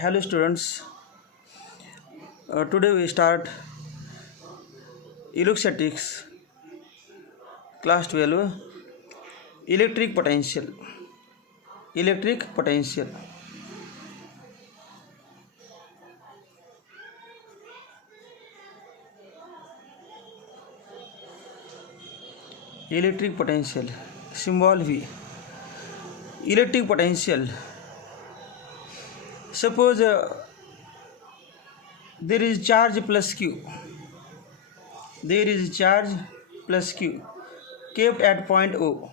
Hello students, today we start electrostatics class 12 electric potential. Electric potential. Electric potential symbol V. Electric potential. Suppose there is charge plus Q. There is charge plus Q kept at point O.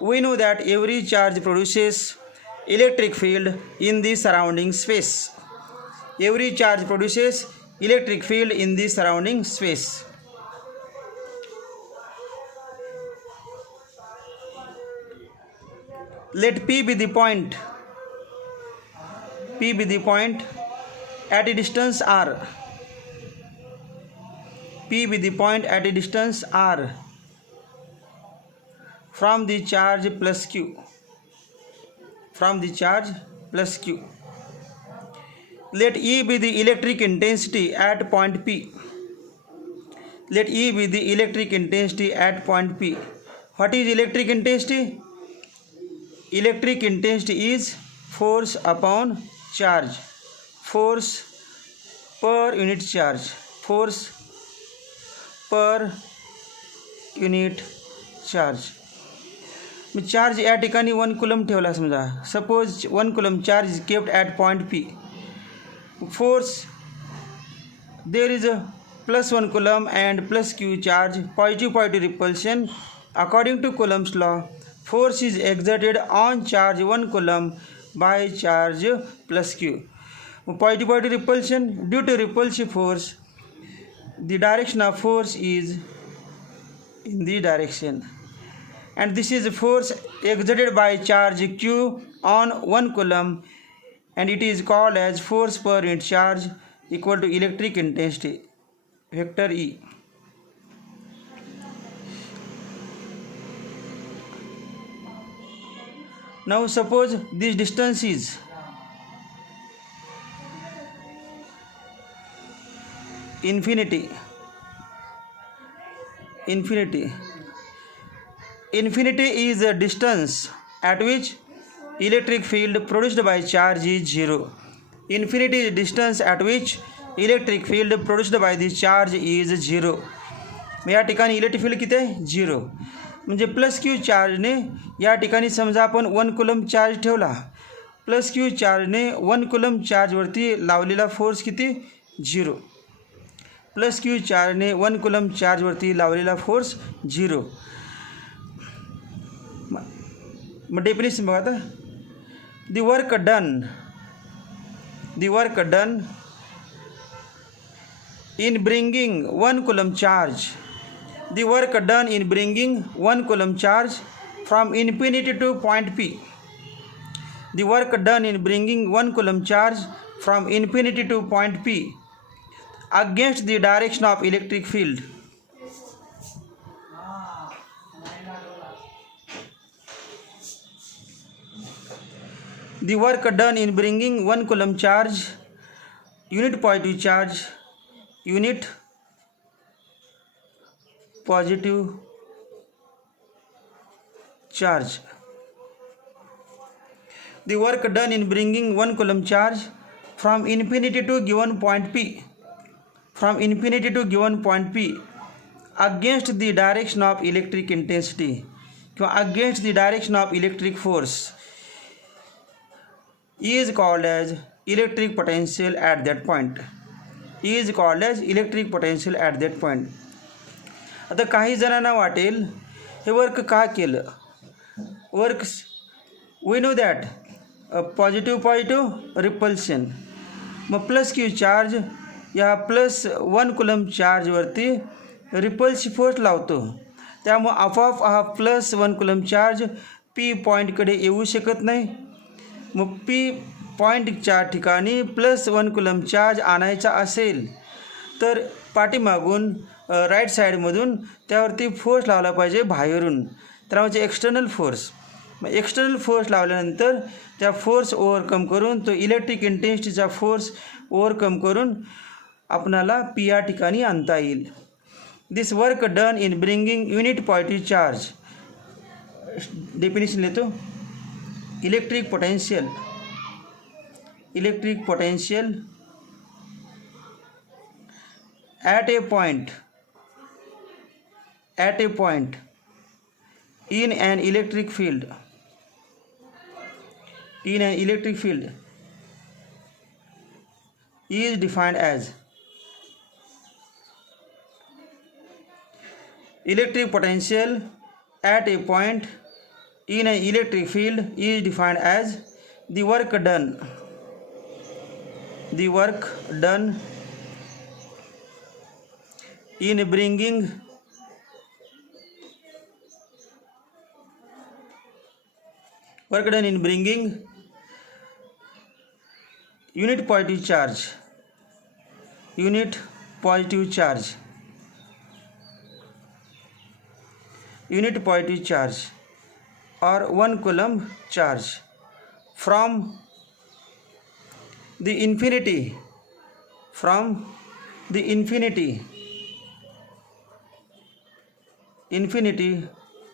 We know that every charge produces electric field in the surrounding space. Every charge produces electric field in the surrounding space. Let P be the point. P be the point at a distance R. P be the point at a distance R from the charge plus Q. From the charge plus Q. Let E be the electric intensity at point P. Let E be the electric intensity at point P. What is electric intensity? Electric intensity is force upon charge. Force per unit charge. Force per unit charge. Me charge या ठिकाणी 1 coulomb ठेवला समजा. Suppose 1 coulomb charge is kept at point P. Force there is a plus 1 coulomb and plus Q charge, positive repulsion. According to Coulomb's law, force is exerted on charge 1 coulomb by charge plus Q. Positive repulsion, due to repulsive force, the direction of force is in the direction, and this is force exerted by charge Q on 1 coulomb, and it is called as force per unit charge equal to electric intensity, vector E. Now suppose this distance is infinity. Infinity is a distance at which electric field produced by charge is 0. Infinity is distance at which electric field produced by the charge is 0. या ठिकाणी electric field किती आहे 0. म्हणजे plus Q चार्जने या ठिकाणी समजा आपण 1 coulomb charge ठेवला. प्लस क्यू चार्जने 1 कूलम चार्जवरती लावलेला फोर्स किती 0. प्लस क्यू चार्जने 1 कूलम चार्जवरती लावलेला फोर्स 0. मग डेफिनेशन बघा आता. The work done in bringing 1 coulomb charge. The work done in bringing 1 coulomb charge from infinity to point P. The work done in bringing 1 coulomb charge from infinity to point P against the direction of electric field. The work done in bringing 1 coulomb charge, unit positive charge, unit positive charge. The work done in bringing 1 coulomb charge from infinity to given point P. From infinity to given point P against the direction of electric intensity, against the direction of electric force, is called as electric potential at that point. Is called as electric potential at that point. आता काही जणांना वाटेल हे work का केलं. Work we know that positive repulsion. मग plus q charge या plus 1 coulomb चार्जवरती repulsive force लावतो. त्यामुळे आपोआप हा प्लस 1 कूलम चार्ज P पॉईंटकडे येऊ शकत नाही. मग P पॉईंटच्या ठिकाणी प्लस 1 कूलम चार्ज आणायचा असेल तर पाठीमागून राईट साईडमधून त्यावरती फोर्स लावला पाहिजे बाहेरून. तर म्हणजे एक्सटर्नल फोर्स. मग एक्सटर्नल फोर्स लावल्यानंतर त्या फोर्स ओव्हरकम करून तो इलेक्ट्रिक इंटेन्सिटीचा फोर्स ओव्हरकम करून आपणाला पी या ठिकाणी आणता येईल. This work done in bringing unit positive charge. Definition लेतो. Electric potential at a point in an electric field is defined as electric potential at a point in an electric field is defined as the work done in bringing unit positive charge or 1 coulomb charge from the infinity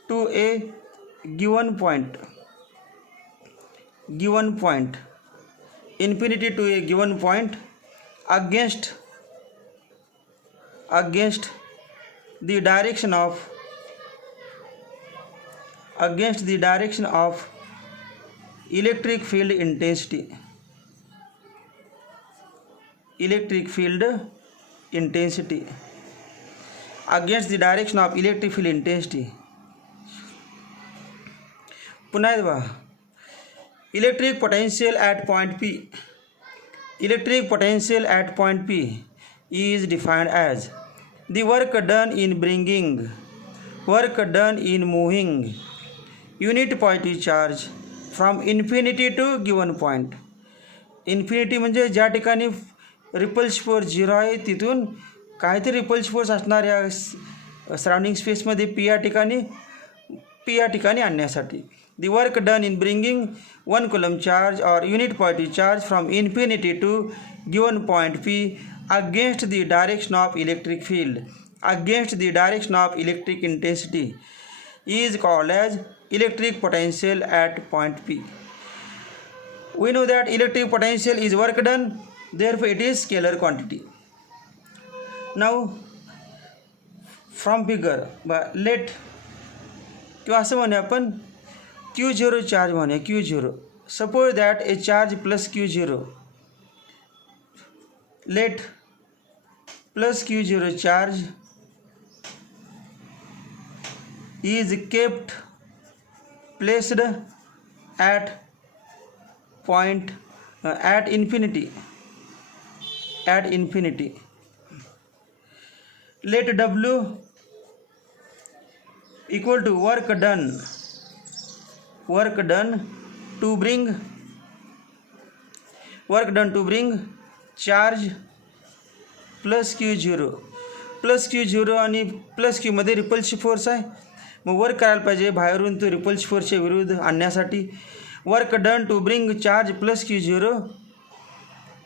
to a given point against the direction of electric field intensity. Against the direction of electric field intensity. पुन्हा एकदा बघा. Electric potential at point P is defined as the work done in moving unit positive charge from infinity to given point. Infinity म्हणजे ज्या ठिकाणी ripples force 0 आहे तिथून काहीतरी ripples force असणार या सराउंडिंग स्पेसमध्ये पी या ठिकाणी आणण्यासाठी. The work done in bringing 1 coulomb charge or unit positive charge from infinity to given point P against the direction of electric field, against the direction of electric intensity is called as electric potential at point P. We know that electric potential is work done, therefore it is scalar quantity. Now from figure let किंवा असं म्हणूया आपण Q0 charge म्हणूया. Q0, suppose that a charge plus Q0, let plus Q0 charge is kept placed at point at infinity. Let W equal to work done to bring charge plus Q0 आणि plus Q मध्ये repulsive force आहे. मग work करायला पाहिजे बाहेरून तो repulsive फोर्सच्या विरुद्ध आणण्यासाठी. Work done to bring charge plus Q0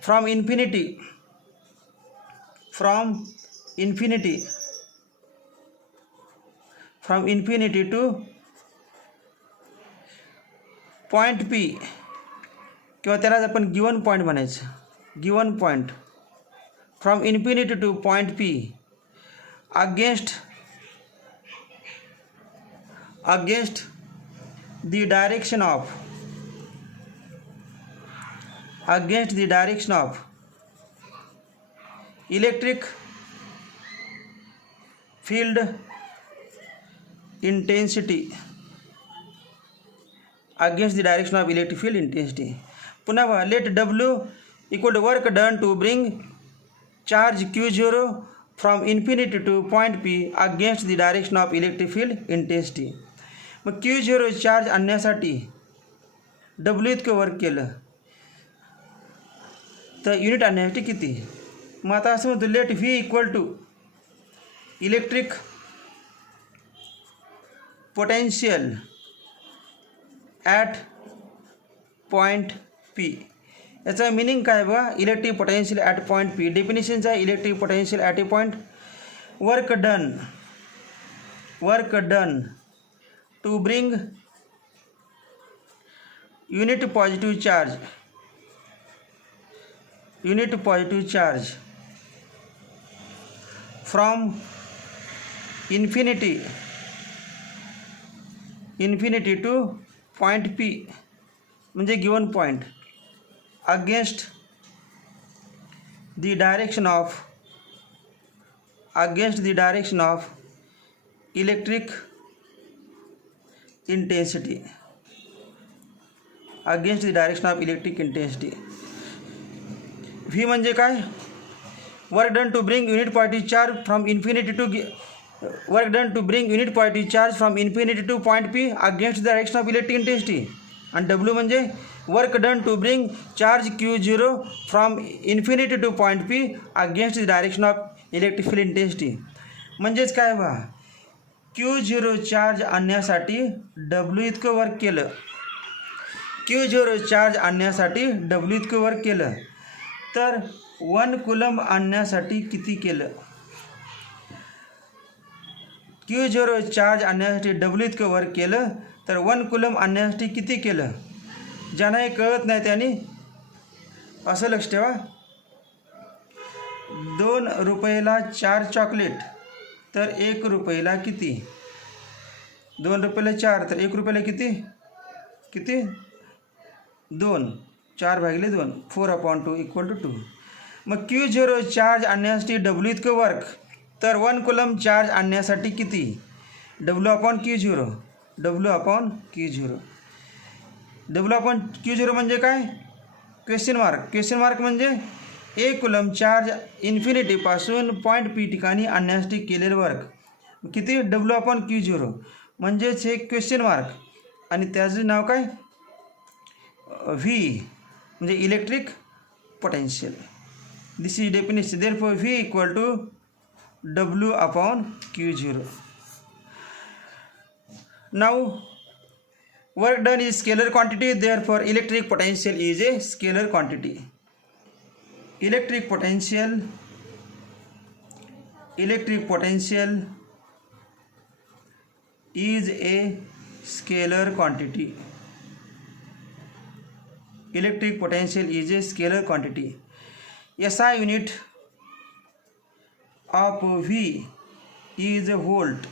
from infinity to point P किंवा त्यालाच आपण गिवन पॉईंट म्हणायचं. Given point from infinity to point P against the direction of electric field intensity. पुन्हा let W equal to work done to bring charge Q0 from infinity to point P against the direction of electric field intensity. मग Q0 charge आणण्यासाठी W इतकं work केलं तर unit आणण्यासाठी किती. मग आता असं म्हणतो let V equal to electric potential at point P. याचा मिनिंग काय बघा, electric potential at point P. डेफिनेशनचा आहे electric potential at a point. Work done to bring unit positive charge from infinity to point P म्हणजे given point against the direction of electric intensity. Against the direction of electric intensity. V म्हणजे काय, work done to bring unit positive charge from infinity to point P against the direction of electric intensity. आणि W म्हणजे work done to bring charge Q0 from infinity to point P against the direction of electric field intensity. म्हणजेच काय बा, Q0 charge आणण्यासाठी W इतकं work केलं, Q0 charge आणण्यासाठी W इतकं वर्क केलं, तर 1 कुलम आणण्यासाठी किती केलं. Q0 चार्ज आणण्यासाठी डब्ल्यू इतकं वर्क केलं, तर 1 कुलम आणण्यासाठी किती केलं. ज्यांना हे कळत नाही त्यांनी असं लक्ष ठेवा, 2 रुपयाला 4 चॉकलेट तर 1 रुपयाला किती. 2 रुपयाला 4 तर 1 रुपयाला किती 2. 4/2 4/2 = 2. मग Q0 चार्ज आणण्यासाठी डब्ल्यू इतकं वर्क, तर 1 कुलम चार्ज आणण्यासाठी किती, W/Q0. W/Q0 म्हणजे काय, क्वेश्चन मार्क म्हणजे 1 कुलम चार्ज इन्फिनिटीपासून पॉईंट पी ठिकाणी आणण्यासाठी केलेलं वर्क किती, W/Q0. म्हणजेच हे क्वेश्चन मार्क आणि त्याचं नाव काय, व्ही म्हणजे electric potential. This is definition. Therefore V equal to W/Q0. Now work done is scalar quantity, therefore electric potential is a scalar quantity. Electric potential is a scalar quantity. Electric potential is a scalar quantity. SI unit of V is a volt.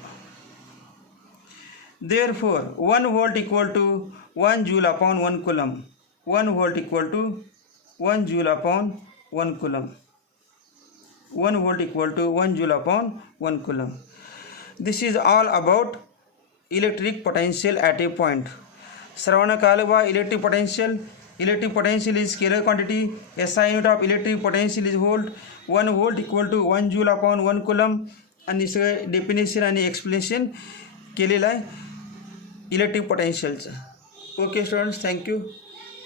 Therefore 1 volt equal to 1 joule upon 1 coulomb. 1 volt equal to 1 joule upon 1 coulomb. 1 volt equal to 1 joule upon 1 coulomb. This is all about electric potential at a point. सर्वांना कळलं बा electric potential is scalar quantity. SI unit of electric potential is volt. 1 volt equal to 1 joule upon 1 coulomb. आणि सगळं definition आणि explanation केलेलं आहे electric पोटेन्शियलचं. Okay students, thank you.